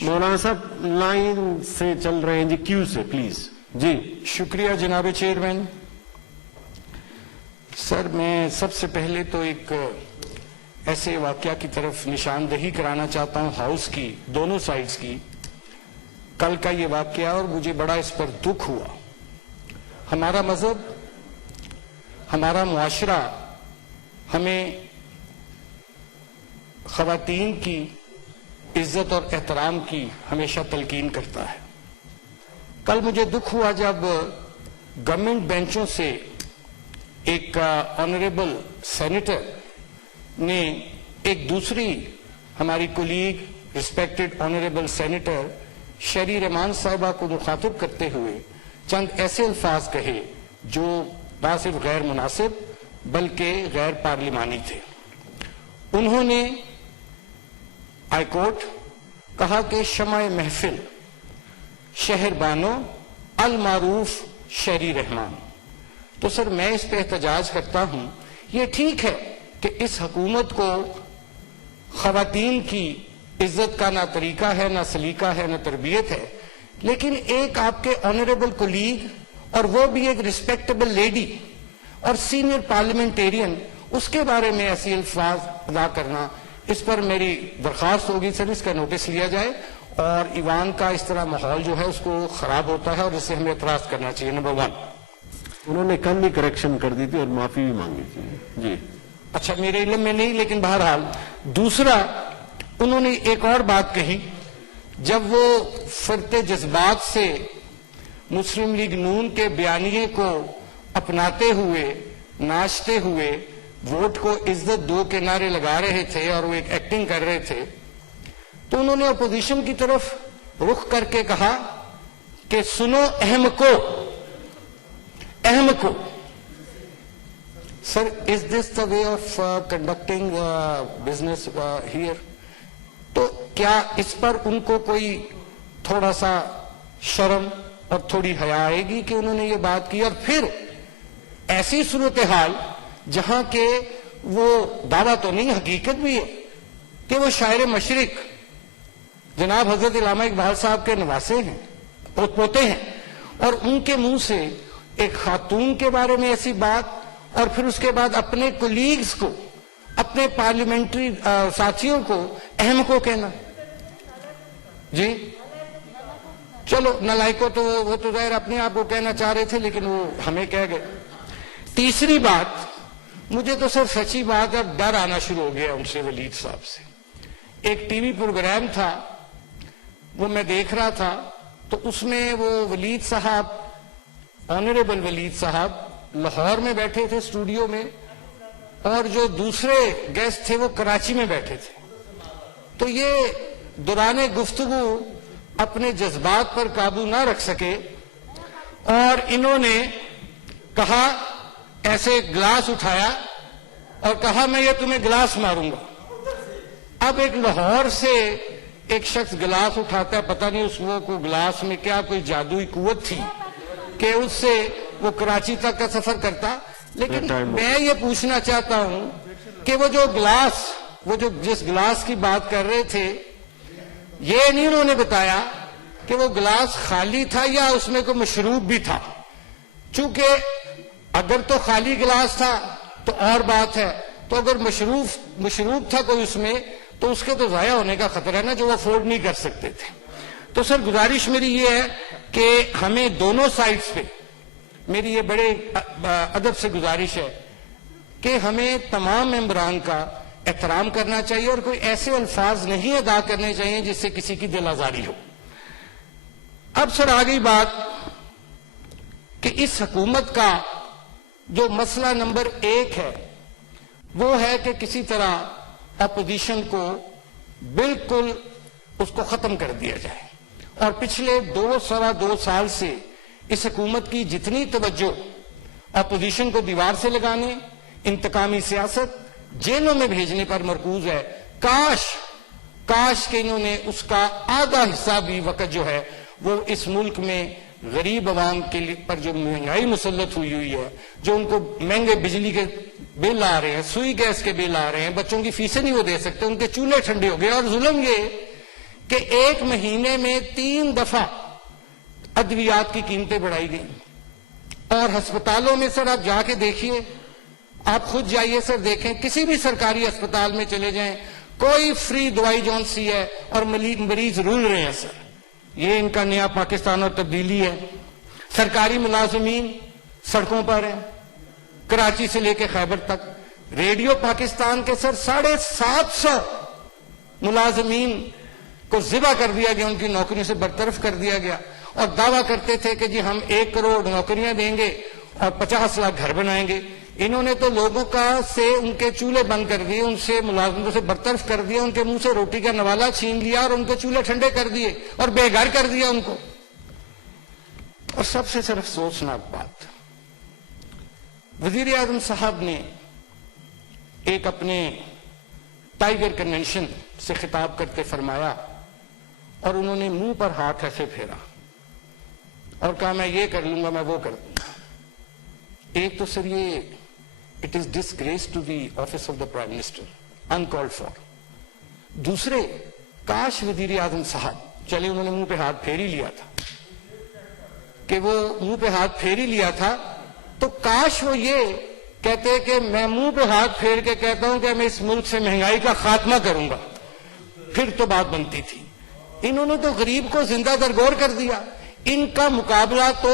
مولانا صاحب لائن سے چل رہے ہیں جی، کیو سے پلیز. جی شکریہ جناب چیئرمین. سر میں سب سے پہلے تو ایک ایسے واقعہ کی طرف نشاندہی کرانا چاہتا ہوں ہاؤس کی دونوں سائڈز کی. کل کا یہ واقعہ اور مجھے بڑا اس پر دکھ ہوا. ہمارا مذہب، ہمارا معاشرہ ہمیں خواتین کی عزت اور احترام کی ہمیشہ تلقین کرتا ہے. کل مجھے دکھ ہوا جب گورنمنٹ بینچوں سے ایک آنریبل سینیٹر نے ایک دوسری ہماری کولیگ ریسپیکٹڈ آنریبل سینیٹر شیری رحمان صاحبہ کو مخاطب کرتے ہوئے چند ایسے الفاظ کہے جو نہ صرف غیر مناسب بلکہ غیر پارلیمانی تھے. انہوں نے ہائی کورٹ کہا کہ شمع محفل شہر بانو المعروف شیری رحمان. تو سر میں اس پہ احتجاج کرتا ہوں. یہ ٹھیک ہے کہ اس حکومت کو خواتین کی عزت کا نہ طریقہ ہے، نہ سلیقہ ہے، نہ تربیت ہے، لیکن ایک آپ کے آنریبل کولیگ اور وہ بھی ایک ریسپیکٹیبل لیڈی اور سینئر پارلیمنٹیرین، اس کے بارے میں ایسی الفاظ ادا کرنا، اس پر میری درخواست ہوگی سر اس کا نوٹس لیا جائے اور ایوان کا اس طرح ماحول جو ہے اس کو خراب ہوتا ہے اور اس سے ہمیں اعتراض کرنا چاہیے. نمبر 1. انہوں نے کل ہی کریکشن کر دی تھی اور معافی بھی مانگی تھی. جی اچھا میرے علم میں نہیں، لیکن بہرحال. دوسرا، انہوں نے ایک اور بات کہی جب وہ فرتے جذبات سے مسلم لیگ نون کے بیانیے کو اپناتے ہوئے ناچتے ہوئے ووٹ کو عزت دو کے نعرے لگا رہے تھے اور وہ ایک ایکٹنگ کر رہے تھے، تو انہوں نے اپوزیشن کی طرف رخ کر کے کہا کہ سنو اہم کو. Sir is this the way of conducting business here? تو کیا اس پر ان کو کوئی تھوڑا سا شرم اور تھوڑی حیا آئے گی کہ انہوں نے یہ بات کی؟ اور پھر ایسی صورتحال جہاں کہ وہ دعویٰ تو نہیں حقیقت بھی ہے کہ وہ شاعر مشرق جناب حضرت علامہ اقبال صاحب کے نواسے ہیں، پوتے ہیں، اور ان کے منہ سے ایک خاتون کے بارے میں ایسی بات، اور پھر اس کے بعد اپنے کولیگز کو، اپنے پارلیمنٹری ساتھیوں کو اہم کو کہنا. جی چلو نالائکو تو وہ تو ظاہر اپنے آپ کو کہنا چاہ رہے تھے لیکن وہ ہمیں کہہ گئے. تیسری بات، مجھے تو سر سچی بات اب ڈر آنا شروع ہو گیا ان سے، ولید صاحب سے. ایک ٹی وی پروگرام تھا وہ میں دیکھ رہا تھا، تو اس میں وہ ولید صاحب، آنریبل ولید صاحب لاہور میں بیٹھے تھے اسٹوڈیو میں، اور جو دوسرے گیسٹ تھے وہ کراچی میں بیٹھے تھے. تو یہ دوران گفتگو اپنے جذبات پر قابو نہ رکھ سکے اور انہوں نے کہا، ایسے گلاس اٹھایا اور کہا میں یہ تمہیں گلاس ماروں گا. اب ایک لاہور سے ایک شخص گلاس اٹھاتا ہے، پتہ نہیں اس وہ کو گلاس میں کیا کوئی جادوئی قوت تھی کہ اس سے وہ کراچی تک کا سفر کرتا. لیکن میں یہ پوچھنا چاہتا ہوں کہ وہ جو جس گلاس کی بات کر رہے تھے، یہ نہیں انہوں نے بتایا کہ وہ گلاس خالی تھا یا اس میں کوئی مشروب بھی تھا. چونکہ اگر تو خالی گلاس تھا تو اور بات ہے، تو اگر مشروب تھا کوئی اس میں، تو اس کے تو ضائع ہونے کا خطرہ ہے نا، جو وہ افورڈ نہیں کر سکتے تھے. تو سر گزارش میری یہ ہے کہ ہمیں دونوں سائڈز پہ، میری یہ بڑے ادب سے گزارش ہے کہ ہمیں تمام ممبران کا احترام کرنا چاہیے اور کوئی ایسے الفاظ نہیں ادا کرنے چاہیے جس سے کسی کی دل آزاری ہو. اب سر آ گئی بات کہ اس حکومت کا جو مسئلہ نمبر 1 ہے وہ ہے کہ کسی طرح اپوزیشن کو بالکل اس کو ختم کر دیا جائے. اور پچھلے 2 سال سے اس حکومت کی جتنی توجہ اپوزیشن کو دیوار سے لگانے، انتقامی سیاست، جیلوں میں بھیجنے پر مرکوز ہے. کاش کہ انہوں نے اس کا آدھا حصہ بھی وقت جو ہے وہ اس ملک میں غریب عوام کے پر جو مہنگائی مسلط ہوئی ہے، جو ان کو مہنگے بجلی کے بل آ رہے ہیں، سوئی گیس کے بل آ رہے ہیں، بچوں کی فیسیں نہیں وہ دے سکتے، ان کے چولہے ٹھنڈے ہو گئے. اور ظلم یہ کہ ایک مہینے میں 3 دفعہ ادویات کی قیمتیں بڑھائی گئیں. اور ہسپتالوں میں سر آپ جا کے دیکھیے, آپ خود جائیے سر دیکھیں, کسی بھی سرکاری ہسپتال میں چلے جائیں, کوئی فری دوائی جون سی ہے اور مریض رول رہے ہیں سر. یہ ان کا نیا پاکستان اور تبدیلی ہے. سرکاری ملازمین سڑکوں پر ہیں, کراچی سے لے کے خیبر تک. ریڈیو پاکستان کے سر 750 ملازمین کو ذبح کر دیا گیا, ان کی نوکریوں سے برطرف کر دیا گیا, اور دعویٰ کرتے تھے کہ جی ہم 1 کروڑ نوکریاں دیں گے اور 50 لاکھ گھر بنائیں گے. انہوں نے تو لوگوں سے ان کے چولہے بند کر دیے, ان سے ملازمتوں سے برطرف کر دیا, ان کے منہ سے روٹی کا نوالا چھین لیا اور ان کے چولہے ٹھنڈے کر دیے اور بے گھر کر دیا ان کو. اور سب سے صرف افسوسناک بات, وزیر اعظم صاحب نے ایک اپنے ٹائیگر کنونشن سے خطاب کرتے فرمایا, اور انہوں نے منہ پر ہاتھ ایسے پھیرا اور کہا میں یہ کر لوں گا, میں وہ کر دوں گا. ایک تو سر یہ it is disgrace to the office of the prime minister, uncalled for. دوسرے, کاش وزیر اعظم صاحب, چلے انہوں نے منہ پہ ہاتھ پھیر ہی لیا تھا, کہ وہ منہ پہ ہاتھ پھیر ہی لیا تھا, تو کاش وہ یہ کہتے کہ میں منہ پہ ہاتھ پھیر کے کہتا ہوں کہ میں اس ملک سے مہنگائی کا خاتمہ کروں گا, پھر تو بات بنتی تھی. انہوں نے تو غریب کو زندہ درگور کر دیا. ان کا مقابلہ تو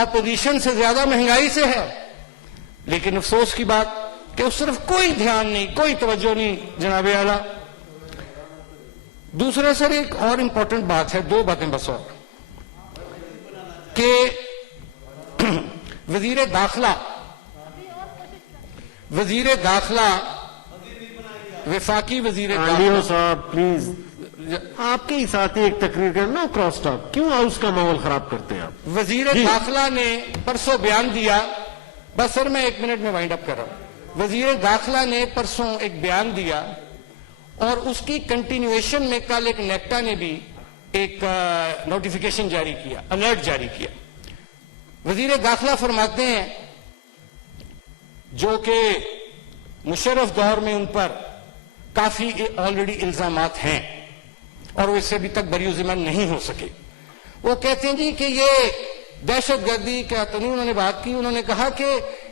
اپوزیشن سے زیادہ مہنگائی سے ہے. لیکن افسوس کی بات کہ اس طرف کوئی دھیان نہیں, کوئی توجہ نہیں جناب اعلیٰ. دوسرا سر ایک اور امپورٹنٹ بات ہے, 2 باتیں بس اور, کہ وزیر داخلہ وفاقی وزیر عالیہ صاحب پلیز, آپ کے ہی ساتھی ایک تقریر کرنا کراس ٹاک, کیوں ہاؤس کا ماحول خراب کرتے ہیں آپ؟ وزیر داخلہ نے پرسوں بیان دیا, بس سر میں 1 منٹ میں وائنڈ اپ کر رہا ہوں. وزیر داخلہ نے پرسوں ایک بیان دیا, اور اس کی کنٹینیویشن میں کل ایک نیکٹا نے بھی ایک نوٹیفیکیشن جاری کیا, الرٹ جاری کیا. وزیر داخلہ فرماتے ہیں جو کہ مشرف دور میں ان پر کافی آلریڈی الزامات ہیں اور وہ اس سے ابھی تک بری ذمہ نہیں ہو سکے. وہ کہتے ہیں جی کہ یہ دہشت گردی کا تو نہیں انہوں نے بات کی, انہوں نے کہا کہ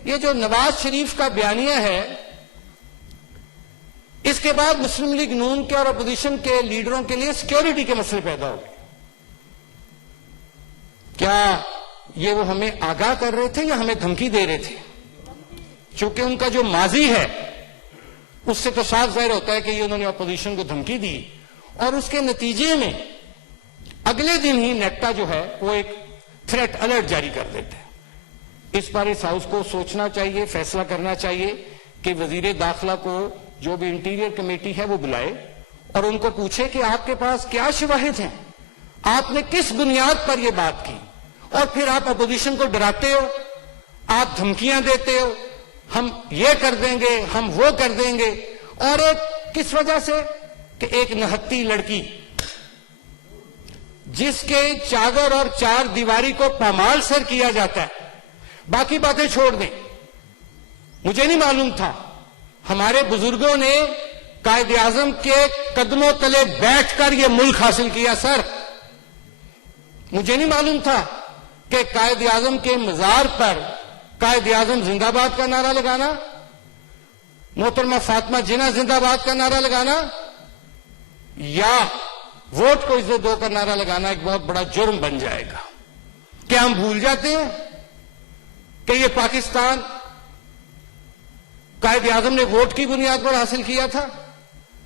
یہ جو نواز شریف کا بیانیہ ہے, اس کے بعد مسلم لیگ نون کے اور اپوزیشن کے لیڈروں کے لیے سیکیورٹی کے مسئلے پیدا ہو گئے. کیا یہ وہ ہمیں آگاہ کر رہے تھے یا ہمیں دھمکی دے رہے تھے؟ چونکہ ان کا جو ماضی ہے اس سے تو صاف ظاہر ہوتا ہے کہ یہ انہوں نے اپوزیشن کو دھمکی دی, اور اس کے نتیجے میں اگلے دن ہی نیکٹا جو ہے وہ ایک تھریٹ الرٹ جاری کر دیتا ہے. اس پر اس ہاؤس کو سوچنا چاہیے, فیصلہ کرنا چاہیے کہ وزیر داخلہ کو جو بھی انٹیریئر کمیٹی ہے وہ بلائے اور ان کو پوچھے کہ آپ کے پاس کیا شواہد ہیں, آپ نے کس بنیاد پر یہ بات کی, اور پھر آپ اپوزیشن کو ڈراتے ہو, آپ دھمکیاں دیتے ہو, ہم یہ کر دیں گے, ہم وہ کر دیں گے. اور ایک کس وجہ سے کہ ایک نہتی لڑکی جس کے چادر اور 4 دیواری کو پامال سر کیا جاتا ہے, باقی باتیں چھوڑ دیں. مجھے نہیں معلوم تھا, ہمارے بزرگوں نے قائد اعظم کے قدموں تلے بیٹھ کر یہ ملک حاصل کیا سر. مجھے نہیں معلوم تھا کہ قائد اعظم کے مزار پر قائد اعظم زندہ باد کا نعرہ لگانا, محترمہ فاطمہ جناح زندہ باد کا نعرہ لگانا, یا ووٹ کو عزت دو کا نعرہ لگانا ایک بہت بڑا جرم بن جائے گا. کیا ہم بھول جاتے ہیں کہ یہ پاکستان قائد اعظم نے ووٹ کی بنیاد پر حاصل کیا تھا؟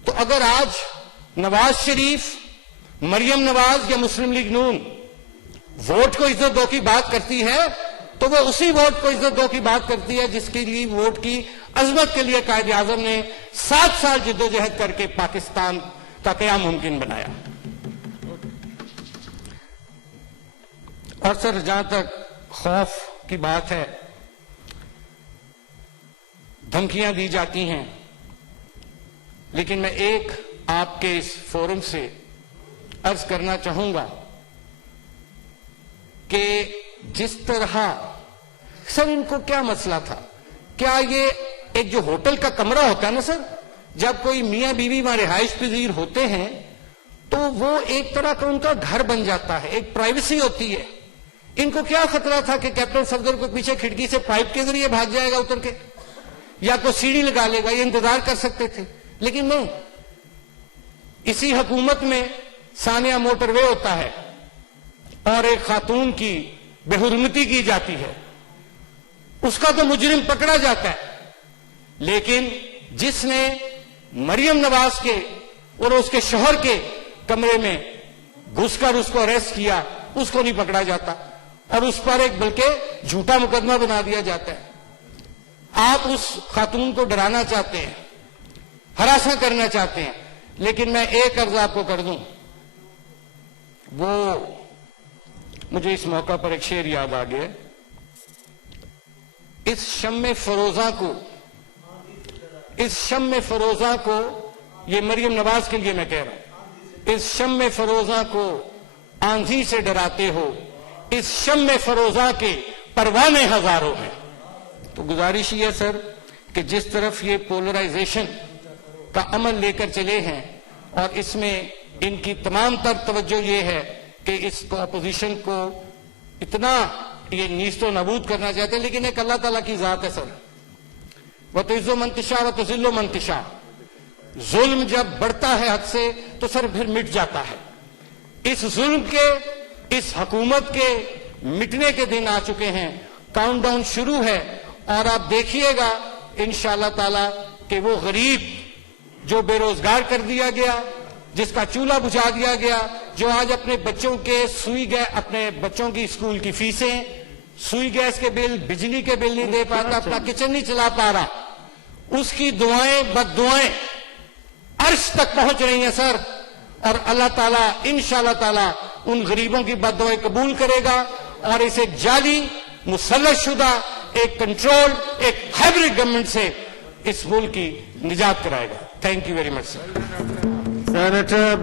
تو اگر آج نواز شریف, مریم نواز یا مسلم لیگ نون ووٹ کو عزت دو کی بات کرتی ہے تو وہ اسی ووٹ کو عزت دو کی بات کرتی ہے جس کے لیے ووٹ کی عظمت کے لیے قائد اعظم نے 7 سال جدوجہد کر کے پاکستان کا قیام ممکن بنایا. اور سر جہاں تک خوف کی بات ہے, دھمکیاں دی جاتی ہیں, لیکن میں ایک آپ کے اس فورم سے عرض کرنا چاہوں گا کہ جس طرح سر ان کو کیا مسئلہ تھا, کیا یہ ایک جو ہوٹل کا کمرہ ہوتا ہے نا سر, جب کوئی میاں بیوی وہاں رہائش پذیر ہوتے ہیں تو وہ ایک طرح کا ان کا گھر بن جاتا ہے, ایک پرائیویسی ہوتی ہے. ان کو کیا خطرہ تھا کہ کیپٹن صفدر کو پیچھے کھڑکی سے پائپ کے ذریعے بھاگ جائے گا اتر کے, یا کوئی سیڑھی لگا لے گا, یہ انتظار کر سکتے تھے. لیکن نہیں, اسی حکومت میں ثانیہ موٹر وے ہوتا ہے اور ایک خاتون کی بے حرمتی کی جاتی ہے, اس کا تو مجرم پکڑا جاتا ہے. لیکن جس نے مریم نواز کے اور اس کے شوہر کے کمرے میں گھس کر اس کو اریسٹ کیا, اس کو نہیں پکڑا جاتا اور اس پر ایک بلکہ جھوٹا مقدمہ بنا دیا جاتا ہے. آپ اس خاتون کو ڈرانا چاہتے ہیں, ہراساں کرنا چاہتے ہیں, لیکن میں ایک عرض آپ کو کر دوں, وہ مجھے اس موقع پر ایک شعر یاد آ گیا. اس شمع فروزاں کو, اس شمع فروزاں کو, یہ مریم نواز کے لیے میں کہہ رہا ہوں, اس شمع فروزاں کو آندھی سے ڈراتے ہو, اس شمع فروزاں کے پروانے ہزاروں ہیں. تو گزارش یہ ہے سر کہ جس طرف یہ پولرائزیشن کا عمل لے کر چلے ہیں, اور اس میں ان کی تمام تر توجہ یہ ہے کہ اس کو اپوزیشن کو اتنا یہ نیست و نابود کرنا چاہتے ہیں, لیکن ایک اللہ تعالیٰ کی ذات ہے سر, وَتُعِزُّ مَن تَشَاءُ وَتُذِلُّ مَن تَشَاءُ. ظلم جب بڑھتا ہے حد سے تو سر پھر مٹ جاتا ہے. اس ظلم کے, اس حکومت کے مٹنے کے دن آ چکے ہیں, کاؤنٹ ڈاؤن شروع ہے, اور آپ دیکھیے گا انشاءاللہ تعالی کہ وہ غریب جو بے روزگار کر دیا گیا, جس کا چولہا بجھا دیا گیا, جو آج اپنے بچوں کے سوئی گئے, اپنے بچوں کی اسکول کی فیسیں, سوئی گیس کے بل, بجلی کے بل نہیں دے پاتا, اپنا کچن نہیں چلا پا رہا, اس کی دعائیں بد دعائیں عرش تک پہنچ رہی ہیں سر. اور اللہ تعالیٰ انشاءاللہ تعالیٰ ان غریبوں کی بد دعائیں قبول کرے گا, اور اس ایک جعلی مسلط شدہ ایک کنٹرول, ایک ہائبرڈ گورنمنٹ سے اس ملک کی نجات کرائے گا. Thank you very much sir. Senator